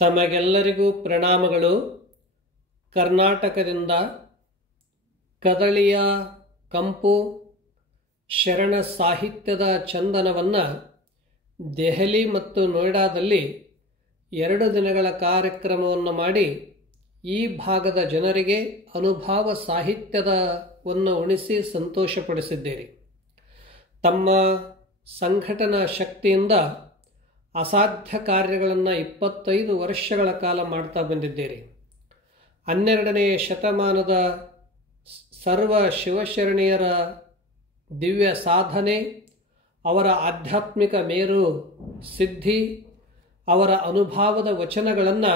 ತಮಗೆಲ್ಲರಿಗೂ ಪ್ರಣಾಮಗಳು. ಕರ್ನಾಟಕದಿಂದ ಕದಳಿಯ ಕಂಪು ಶರಣ ಸಾಹಿತ್ಯದ ಚಂದನವನ್ನು ದೆಹಲಿ ಮತ್ತು ನೋಯ್ಡಾದಲ್ಲಿ 2 ದಿನಗಳ ಕಾರ್ಯಕ್ರಮವನ್ನು ಮಾಡಿ ಈ ಭಾಗದ ಜನರಿಗೆ ಅನುಭವ ಸಾಹಿತ್ಯವನ್ನು ಉಣಿಸಿ ಸಂತೋಷಪಡಿಸಿದ್ದೀರಿ. ತಮ್ಮ ಸಂಘಟನಾ ಶಕ್ತಿಯಿಂದ ಅಸಾಧ್ಯ ಕಾರ್ಯಗಳನ್ನು 25 ವರ್ಷಗಳ ಕಾಲ ಮಾಡ್ತಾ ಬಂದಿದ್ದೀರಿ. 12ನೇ ಶತಮಾನದ ಸರ್ವ ಶಿವಶರಣೀಯರ ದಿವ್ಯ ಸಾಧನೆ, ಅವರ ಆಧ್ಯಾತ್ಮಿಕ ಮೇರು ಸಿದ್ಧಿ, ಅವರ ಅನುಭವದ ವಚನಗಳನ್ನು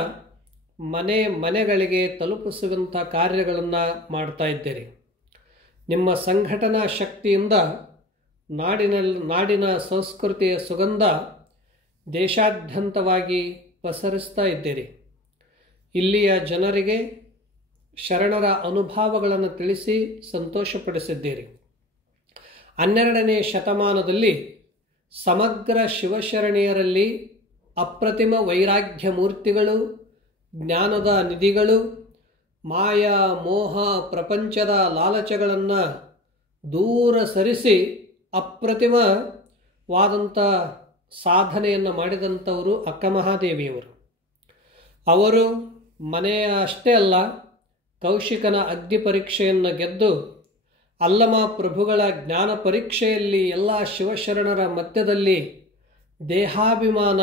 ಮನೆ ಮನೆಗಳಿಗೆ ತಲುಪಿಸುವಂಥ ಕಾರ್ಯಗಳನ್ನು ಮಾಡ್ತಾ ಇದ್ದೀರಿ. ನಿಮ್ಮ ಸಂಘಟನಾ ಶಕ್ತಿಯಿಂದ ನಾಡಿನ ಸಂಸ್ಕೃತಿಯ ಸುಗಂಧ ದೇಶಾದ್ಯಂತವಾಗಿ ಪಸರಿಸ್ತಾ ಇದ್ದೀರಿ. ಇಲ್ಲಿಯ ಜನರಿಗೆ ಶರಣರ ಅನುಭವಗಳನ್ನು ತಿಳಿಸಿ ಸಂತೋಷಪಡಿಸಿದ್ದೀರಿ. 12ನೇ ಶತಮಾನದಲ್ಲಿ ಸಮಗ್ರ ಶಿವಶರಣೀಯರಲ್ಲಿ ಅಪ್ರತಿಮ ವೈರಾಗ್ಯ ಮೂರ್ತಿಗಳು, ಜ್ಞಾನದ ನಿಧಿಗಳು, ಮಾಯಾ ಮೋಹ ಪ್ರಪಂಚದ ಲಾಲಚಗಳನ್ನು ದೂರ ಸರಿಸಿ ಅಪ್ರತಿಮವಾದಂಥ ಸಾಧನೆಯನ್ನು ಮಾಡಿದಂಥವರು ಅಕ್ಕಮಹಾದೇವಿಯವರು. ಅವರು ಮನೆಯ ಅಷ್ಟೇ ಅಲ್ಲ, ಕೌಶಿಕನ ಅಗ್ನಿ ಪರೀಕ್ಷೆಯನ್ನು ಗೆದ್ದು ಅಲ್ಲಮ ಪ್ರಭುಗಳ ಜ್ಞಾನ ಪರೀಕ್ಷೆಯಲ್ಲಿ ಎಲ್ಲ ಶಿವಶರಣರ ಮಧ್ಯದಲ್ಲಿ ದೇಹಾಭಿಮಾನ,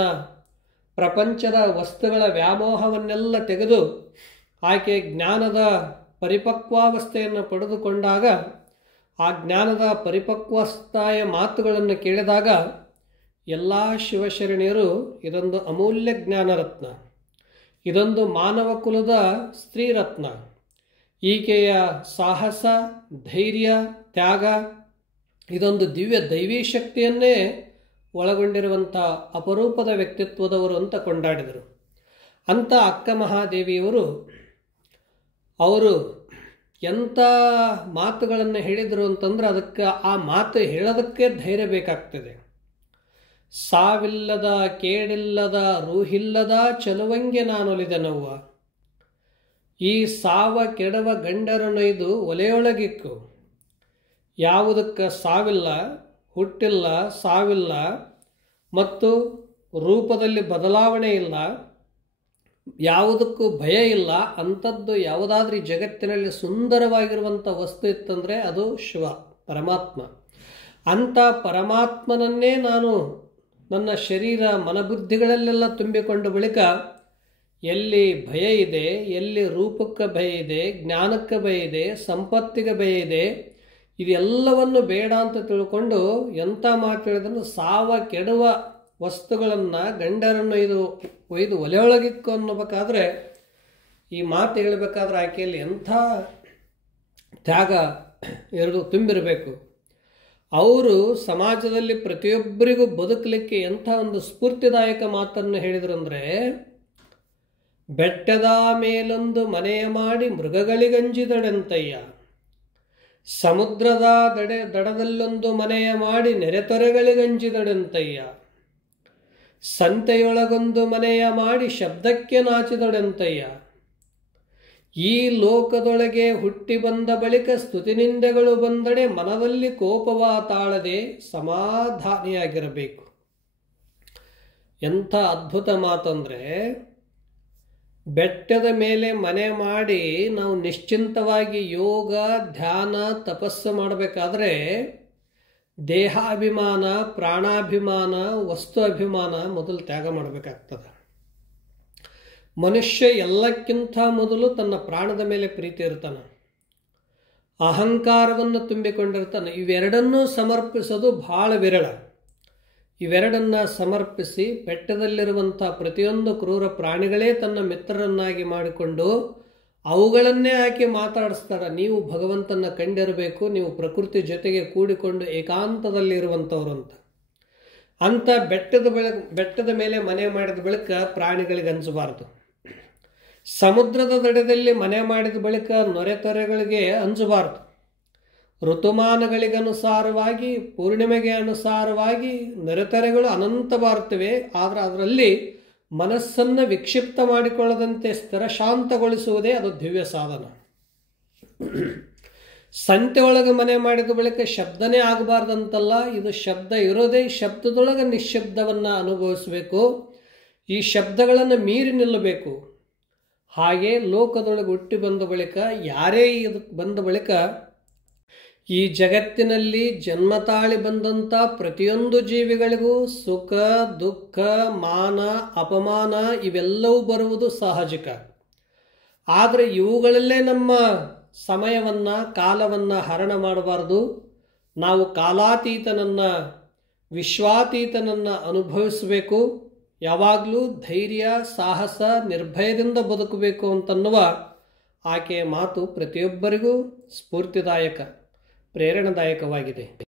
ಪ್ರಪಂಚದ ವಸ್ತುಗಳ ವ್ಯಾಮೋಹವನ್ನೆಲ್ಲ ತೆಗೆದು ಆಕೆ ಜ್ಞಾನದ ಪರಿಪಕ್ವಾವಸ್ಥೆಯನ್ನು ಪಡೆದುಕೊಂಡಾಗ, ಆ ಜ್ಞಾನದ ಪರಿಪಕ್ವಸ್ಥೆಯ ಮಾತುಗಳನ್ನು ಕೇಳಿದಾಗ ಎಲ್ಲ ಶಿವಶರಣೀಯರು ಇದೊಂದು ಅಮೂಲ್ಯ ಜ್ಞಾನರತ್ನ, ಇದೊಂದು ಮಾನವ ಕುಲದ ಸ್ತ್ರೀರತ್ನ, ಈಕೆಯ ಸಾಹಸ, ಧೈರ್ಯ, ತ್ಯಾಗ ಇದೊಂದು ದಿವ್ಯ ದೈವೀ ಶಕ್ತಿಯನ್ನೇ ಒಳಗೊಂಡಿರುವಂಥ ಅಪರೂಪದ ವ್ಯಕ್ತಿತ್ವದವರು ಅಂತ ಕೊಂಡಾಡಿದರು. ಅಂಥ ಅಕ್ಕ ಮಹಾದೇವಿಯವರು ಅವರು ಎಂಥ ಮಾತುಗಳನ್ನು ಹೇಳಿದರು ಅಂತಂದ್ರೆ ಅದಕ್ಕೆ ಆ ಮಾತು ಹೇಳೋದಕ್ಕೆ ಧೈರ್ಯ ಬೇಕಾಗ್ತದೆ. ಸಾವಿಲ್ಲದ ಕೇಡಿಲ್ಲದ ರೂಹಿಲ್ಲದ ಚಲುವಂಗೆ ನಾನೊಲಿದೆನವ್ವ, ಈ ಸಾವ ಕೆಡವ ಗಂಡರನೊಯ್ದು ಒಲೆಯೊಳಗಿಕ್ಕು. ಯಾವುದಕ್ಕೆ ಸಾವಿಲ್ಲ, ಹುಟ್ಟಿಲ್ಲ, ಸಾವಿಲ್ಲ ಮತ್ತು ರೂಪದಲ್ಲಿ ಬದಲಾವಣೆ ಇಲ್ಲ, ಯಾವುದಕ್ಕೂ ಭಯ ಇಲ್ಲ, ಅಂಥದ್ದು ಯಾವುದಾದ್ರೂ ಈ ಜಗತ್ತಿನಲ್ಲಿ ಸುಂದರವಾಗಿರುವಂಥ ವಸ್ತು ಇತ್ತಂದರೆ ಅದು ಶಿವ ಪರಮಾತ್ಮ. ಅಂಥ ಪರಮಾತ್ಮನನ್ನೇ ನಾನು ನನ್ನ ಶರೀರ ಮನಬುದ್ಧಿಗಳಲ್ಲೆಲ್ಲ ತುಂಬಿಕೊಂಡ ಬಳಿಕ ಎಲ್ಲಿ ಭಯ ಇದೆ, ಎಲ್ಲಿ ರೂಪಕ್ಕೆ ಭಯ ಇದೆ, ಜ್ಞಾನಕ್ಕೆ ಭಯ ಇದೆ, ಸಂಪತ್ತಿಗೆ ಭಯ ಇದೆ, ಇದೆಲ್ಲವನ್ನು ಬೇಡ ಅಂತ ತಿಳ್ಕೊಂಡು ಎಂಥ ಮಾತು ಹೇಳಿದ್ರು, ಸಾವ ಕೆಡುವ ವಸ್ತುಗಳನ್ನು ಗಂಡರನ್ನು ಒಯ್ದು ಒಲೆಯೊಳಗಿಕ್ಕು ಅನ್ನಬೇಕಾದ್ರೆ ಈ ಮಾತು ಹೇಳಬೇಕಾದ್ರೆ ಆಕೆಯಲ್ಲಿ ಎಂಥ ತ್ಯಾಗ ತುಂಬಿರಬೇಕು. ಅವರು ಸಮಾಜದಲ್ಲಿ ಪ್ರತಿಯೊಬ್ಬರಿಗೂ ಬದುಕಲಿಕ್ಕೆ ಎಂಥ ಒಂದು ಸ್ಫೂರ್ತಿದಾಯಕ ಮಾತನ್ನು ಹೇಳಿದ್ರು ಅಂದರೆ, ಬೆಟ್ಟದ ಮೇಲೊಂದು ಮನೆಯ ಮಾಡಿ ಮೃಗಗಳಿಗಂಜಿದಡೆಂತಯ್ಯ, ಸಮುದ್ರದ ದಡದಲ್ಲೊಂದು ಮನೆಯ ಮಾಡಿ ನೆರೆತೊರೆಗಳಿಗಂಜಿದಡೆಂತಯ್ಯ, ಸಂತೆಯೊಳಗೊಂದು ಮನೆಯ ಮಾಡಿ ಶಬ್ದಕ್ಕೆ ನಾಚಿದಡೆಂತಯ್ಯ, ಈ ಲೋಕದೊಳಗೆ ಹುಟ್ಟಿ ಬಂದ ಬಳಿಕ ಸ್ತುತಿನಿಂದೆಗಳು ಬಂದಡೆ ಮನದಲ್ಲಿ ಕೋಪವ ತಾಳದೆ ಸಮಾಧಾನಿಯಾಗಿರಬೇಕು. ಎಂಥ ಅದ್ಭುತ ಮಾತಂದರೆ, ಬೆಟ್ಟದ ಮೇಲೆ ಮನೆ ಮಾಡಿ ನಾವು ನಿಶ್ಚಿಂತವಾಗಿ ಯೋಗ ಧ್ಯಾನ ತಪಸ್ಸು ಮಾಡಬೇಕಾದ್ರೆ ದೇಹಾಭಿಮಾನ, ಪ್ರಾಣಾಭಿಮಾನ, ವಸ್ತು ಅಭಿಮಾನ ಮೊದಲು ತ್ಯಾಗ ಮಾಡಬೇಕಾಗ್ತದೆ. ಮನುಷ್ಯ ಎಲ್ಲಕ್ಕಿಂತ ಮೊದಲು ತನ್ನ ಪ್ರಾಣದ ಮೇಲೆ ಪ್ರೀತಿ ಇರ್ತಾನೆ, ಅಹಂಕಾರವನ್ನು ತುಂಬಿಕೊಂಡಿರ್ತಾನೆ. ಇವೆರಡನ್ನೂ ಸಮರ್ಪಿಸೋದು ಬಹಳ ವಿರಳ. ಇವೆರಡನ್ನು ಸಮರ್ಪಿಸಿ ಬೆಟ್ಟದಲ್ಲಿರುವಂಥ ಪ್ರತಿಯೊಂದು ಕ್ರೂರ ಪ್ರಾಣಿಗಳೇ ತನ್ನ ಮಿತ್ರರನ್ನಾಗಿ ಮಾಡಿಕೊಂಡು ಅವುಗಳನ್ನೇ ಆಕೆ ಮಾತಾಡಿಸ್ತಾರೆ. ನೀವು ಭಗವಂತನ ಕಂಡಿರಬೇಕು, ನೀವು ಪ್ರಕೃತಿ ಜೊತೆಗೆ ಕೂಡಿಕೊಂಡು ಏಕಾಂತದಲ್ಲಿ ಇರುವಂಥವ್ರು ಅಂತ. ಅಂಥ ಬೆಟ್ಟದ ಮೇಲೆ ಮನೆ ಮಾಡಿದ ಬಳಿಕ ಪ್ರಾಣಿಗಳಿಗೆ ಅಂಜಬಾರ್ದು. ಸಮುದ್ರದ ದಡದಲ್ಲಿ ಮನೆ ಮಾಡಿದ ಬಳಿಕ ನೊರೆತೊರೆಗಳಿಗೆ ಅಂಜಬಾರ್ದು. ಋತುಮಾನಗಳಿಗನುಸಾರವಾಗಿ, ಪೂರ್ಣಿಮೆಗೆ ಅನುಸಾರವಾಗಿ ನೊರೆತೊರೆಗಳು ಅನಂತ ಬಾರುತ್ತವೆ. ಆದರೆ ಅದರಲ್ಲಿ ಮನಸ್ಸನ್ನು ವಿಕ್ಷಿಪ್ತ ಮಾಡಿಕೊಳ್ಳದಂತೆ ಸ್ಥಿರ ಶಾಂತಗೊಳಿಸುವುದೇ ಅದು ದಿವ್ಯ ಸಾಧನ. ಸಂತೆ ಒಳಗೆ ಮನೆ ಮಾಡಿದ ಬಳಿಕ ಶಬ್ದನೇ ಆಗಬಾರ್ದಂತಲ್ಲ, ಇದು ಶಬ್ದ ಇರೋದೇ ಶಬ್ದದೊಳಗೆ ನಿಶ್ಶಬ್ದವನ್ನು ಅನುಭವಿಸಬೇಕು, ಈ ಶಬ್ದಗಳನ್ನು ಮೀರಿ ನಿಲ್ಲಬೇಕು. ಹಾಗೆ ಲೋಕದೊಳಗೆ ಹುಟ್ಟಿ ಬಂದ ಬಳಿಕ ಯಾರೇ ಇದಕ್ಕೆ ಬಂದ ಬಳಿಕ ಈ ಜಗತ್ತಿನಲ್ಲಿ ಜನ್ಮ ತಾಳಿ ಬಂದಂಥ ಪ್ರತಿಯೊಂದು ಜೀವಿಗಳಿಗೂ ಸುಖ ದುಃಖ ಮಾನ ಅಪಮಾನ ಇವೆಲ್ಲವೂ ಬರುವುದು ಸಹಜಿಕ. ಆದರೆ ಇವುಗಳಲ್ಲೇ ನಮ್ಮ ಸಮಯವನ್ನು ಕಾಲವನ್ನು ಹರಣ ಮಾಡಬಾರ್ದು. ನಾವು ಕಾಲಾತೀತನನ್ನು ವಿಶ್ವಾತೀತನನ್ನು ಅನುಭವಿಸಬೇಕು. ಯಾವಾಗಲೂ ಧೈರ್ಯ ಸಾಹಸ ನಿರ್ಭಯದಿಂದ ಬದುಕಬೇಕು ಅಂತನ್ನುವ ಆಕೆಯ ಮಾತು ಪ್ರತಿಯೊಬ್ಬರಿಗೂ ಸ್ಫೂರ್ತಿದಾಯಕ ಪ್ರೇರಣಾದಾಯಕವಾಗಿದೆ.